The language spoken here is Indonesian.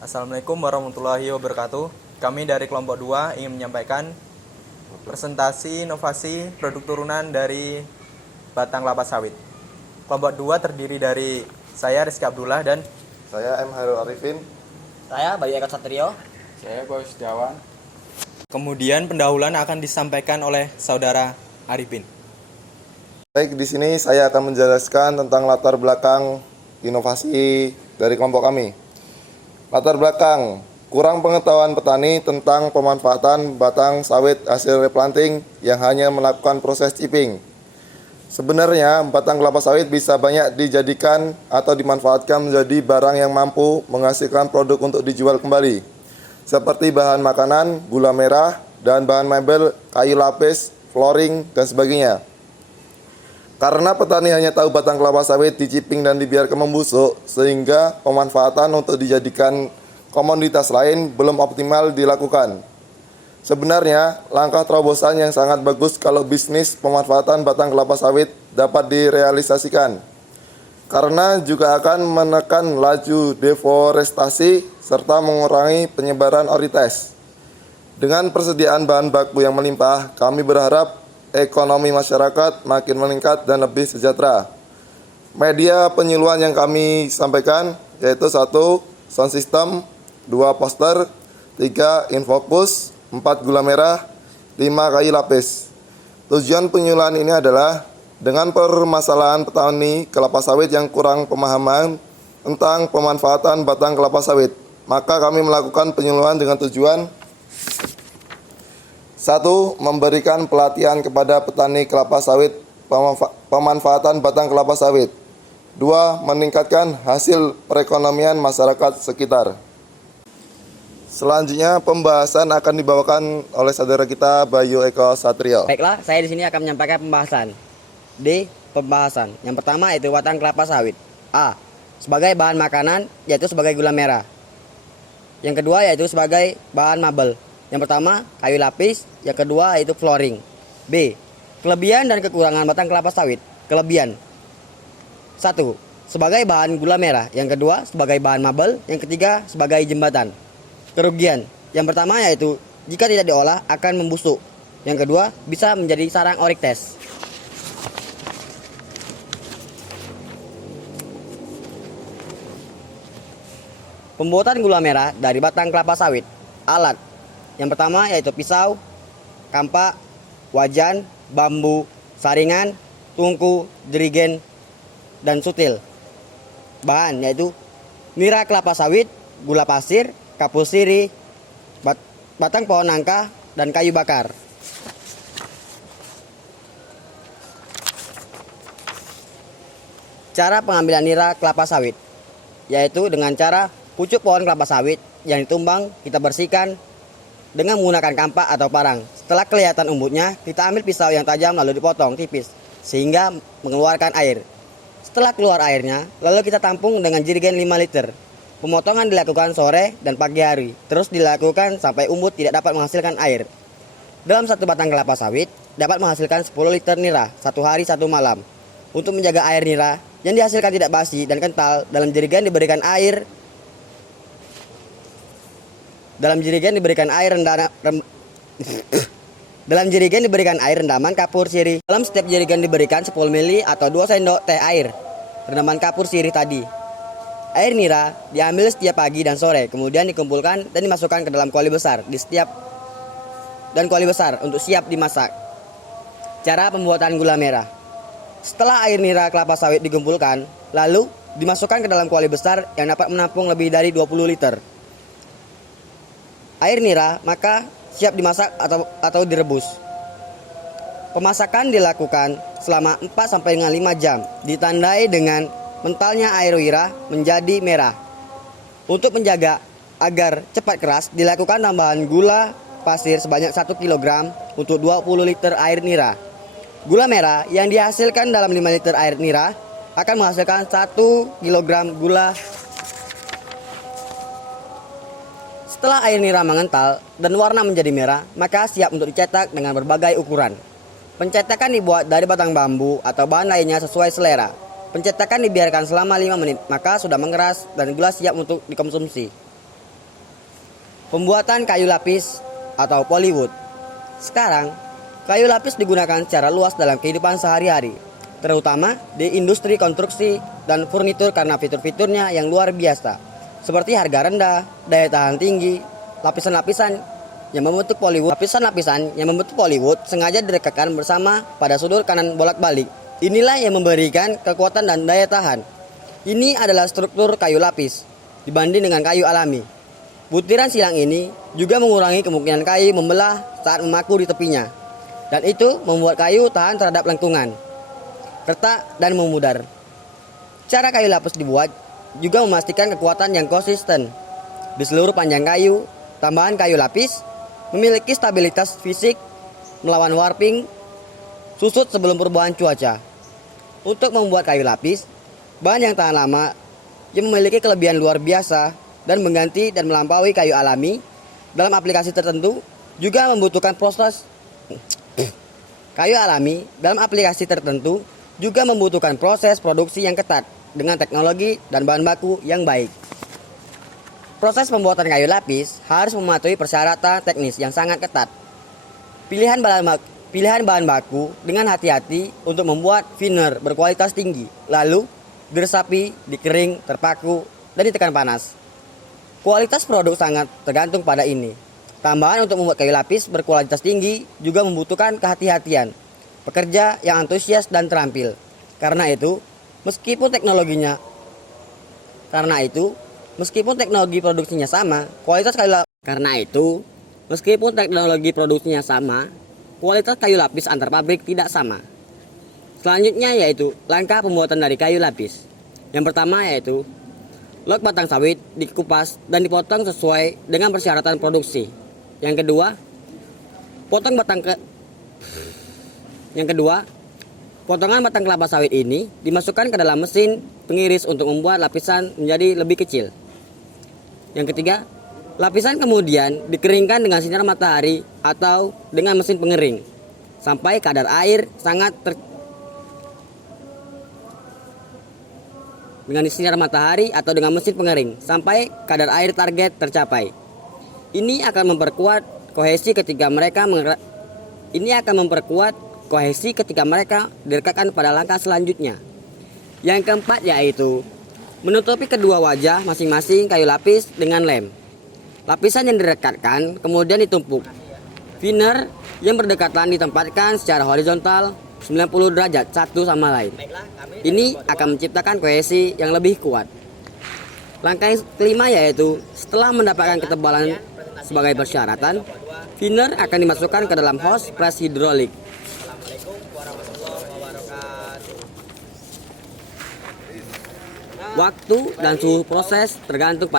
Assalamualaikum warahmatullahi wabarakatuh. Kami dari kelompok 2 ingin menyampaikan presentasi inovasi produk turunan dari batang kelapa sawit. Kelompok 2 terdiri dari saya Rizky Abdullah dan saya M. Hairul Arifin. Saya Bayu Eka Satrio. Saya Boy Setiawan. kemudian pendahuluan akan disampaikan oleh saudara Arifin. Baik, di sini saya akan menjelaskan tentang latar belakang inovasi dari kelompok kami. Latar belakang, kurang pengetahuan petani tentang pemanfaatan batang sawit hasil replanting yang hanya melakukan proses chipping. Sebenarnya, batang kelapa sawit bisa banyak dijadikan atau dimanfaatkan menjadi barang yang mampu menghasilkan produk untuk dijual kembali, seperti bahan makanan, gula merah, dan bahan mebel, kayu lapis, flooring, dan sebagainya. Karena petani hanya tahu batang kelapa sawit dicipping dan dibiarkan membusuk, sehingga pemanfaatan untuk dijadikan komoditas lain belum optimal dilakukan. Sebenarnya, langkah terobosan yang sangat bagus kalau bisnis pemanfaatan batang kelapa sawit dapat direalisasikan, karena juga akan menekan laju deforestasi serta mengurangi penyebaran orites. Dengan persediaan bahan baku yang melimpah, kami berharap ekonomi masyarakat makin meningkat dan lebih sejahtera. Media penyuluhan yang kami sampaikan yaitu 1. Sound system, 2. Poster, 3. Infocus, 4. Gula merah, 5. Kayu lapis. Tujuan penyuluhan ini adalah dengan permasalahan petani kelapa sawit yang kurang pemahaman tentang pemanfaatan batang kelapa sawit, maka kami melakukan penyuluhan dengan tujuan 1. Memberikan pelatihan kepada petani kelapa sawit pemanfaatan batang kelapa sawit. 2. Meningkatkan hasil perekonomian masyarakat sekitar. Selanjutnya pembahasan akan dibawakan oleh saudara kita Bayu Eka Satrio. Baiklah, saya di sini akan menyampaikan pembahasan. Pembahasan. Yang pertama yaitu batang kelapa sawit. A. Sebagai bahan makanan, yaitu sebagai gula merah. Yang kedua yaitu sebagai bahan mebel. Yang pertama, kayu lapis. Yang kedua, yaitu flooring. B. Kelebihan dan kekurangan batang kelapa sawit. Kelebihan 1. Sebagai bahan gula merah. Yang kedua, sebagai bahan mebel. Yang ketiga, sebagai jembatan. Kerugian yang pertama yaitu jika tidak diolah akan membusuk. Yang kedua, bisa menjadi sarang orites. Pembuatan gula merah dari batang kelapa sawit. Alat yang pertama yaitu pisau, kampak, wajan, bambu, saringan, tungku, jerigen, dan sutil. Bahan yaitu nira kelapa sawit, gula pasir, kapur sirih, batang pohon nangka, dan kayu bakar. Cara pengambilan nira kelapa sawit yaitu dengan cara pucuk pohon kelapa sawit yang ditumbang kita bersihkan dengan menggunakan kampak atau parang. Setelah kelihatan umbutnya, kita ambil pisau yang tajam lalu dipotong tipis sehingga mengeluarkan air. Setelah keluar airnya, lalu kita tampung dengan jerigen 5 liter. Pemotongan dilakukan sore dan pagi hari, terus dilakukan sampai umbut tidak dapat menghasilkan air. Dalam satu batang kelapa sawit dapat menghasilkan 10 liter nira, 1 hari 1 malam. Untuk menjaga air nira yang dihasilkan tidak basi dan kental, dalam jerigen diberikan air rendaman kapur sirih. Dalam setiap jerigen diberikan 10 ml atau 2 sendok teh air rendaman kapur sirih tadi. Air nira diambil setiap pagi dan sore, kemudian dikumpulkan dan dimasukkan ke dalam kuali besar untuk siap dimasak. Cara pembuatan gula merah. Setelah air nira kelapa sawit dikumpulkan, lalu dimasukkan ke dalam kuali besar yang dapat menampung lebih dari 20 liter air nira, maka siap dimasak atau direbus. Pemasakan dilakukan selama 4-5 jam, ditandai dengan mentalnya air nira menjadi merah. Untuk menjaga agar cepat keras, dilakukan tambahan gula pasir sebanyak 1 kg untuk 20 liter air nira. Gula merah yang dihasilkan dalam 5 liter air nira akan menghasilkan 1 kg gula. Setelah air nira mengental dan warna menjadi merah, maka siap untuk dicetak dengan berbagai ukuran. Pencetakan dibuat dari batang bambu atau bahan lainnya sesuai selera. Pencetakan dibiarkan selama 5 menit, maka sudah mengeras dan gula siap untuk dikonsumsi. Pembuatan kayu lapis atau polywood. Sekarang, kayu lapis digunakan secara luas dalam kehidupan sehari-hari, terutama di industri konstruksi dan furnitur karena fitur-fiturnya yang luar biasa, seperti harga rendah, daya tahan tinggi, lapisan-lapisan yang membentuk polywood. Lapisan-lapisan yang membentuk polywood sengaja direkatkan bersama pada sudut kanan bolak-balik. Inilah yang memberikan kekuatan dan daya tahan. Ini adalah struktur kayu lapis dibanding dengan kayu alami. Butiran silang ini juga mengurangi kemungkinan kayu membelah saat memaku di tepinya. Dan itu membuat kayu tahan terhadap lengkungan, retak, dan memudar. Cara kayu lapis dibuat juga memastikan kekuatan yang konsisten. Di seluruh panjang kayu, tambahan kayu lapis memiliki stabilitas fisik melawan warping, susut sebelum perubahan cuaca. Untuk membuat kayu lapis, bahan yang tahan lama yang memiliki kelebihan luar biasa dan mengganti dan melampaui kayu alami dalam aplikasi tertentu juga membutuhkan proses kayu alami dalam aplikasi tertentu juga membutuhkan proses produksi yang ketat dengan teknologi dan bahan baku yang baik. Proses pembuatan kayu lapis harus mematuhi persyaratan teknis yang sangat ketat. Pilihan bahan baku dengan hati-hati untuk membuat thinner berkualitas tinggi, lalu diresapi, dikering, terpaku, dan ditekan panas. Kualitas produk sangat tergantung pada ini. Tambahan untuk membuat kayu lapis berkualitas tinggi juga membutuhkan kehati-hatian, pekerja yang antusias dan terampil. Karena itu, meskipun teknologi produksinya sama, kualitas kayu lapis antar pabrik tidak sama. Selanjutnya yaitu langkah pembuatan dari kayu lapis. Yang pertama yaitu log batang sawit dikupas dan dipotong sesuai dengan persyaratan produksi. Yang kedua, potongan batang kelapa sawit ini dimasukkan ke dalam mesin pengiris untuk membuat lapisan menjadi lebih kecil. Yang ketiga, lapisan kemudian dikeringkan dengan sinar matahari atau dengan mesin pengering sampai kadar air target tercapai. Ini akan memperkuat kohesi ketika mereka direkatkan pada langkah selanjutnya. Yang keempat yaitu menutupi kedua wajah masing-masing kayu lapis dengan lem. Lapisan yang direkatkan kemudian ditumpuk. Thinner yang berdekatan ditempatkan secara horizontal 90 derajat satu sama lain. Ini akan menciptakan kohesi yang lebih kuat. Langkah yang kelima yaitu setelah mendapatkan ketebalan sebagai persyaratan, thinner akan dimasukkan ke dalam hose press hidrolik. Waktu dan suhu proses tergantung pada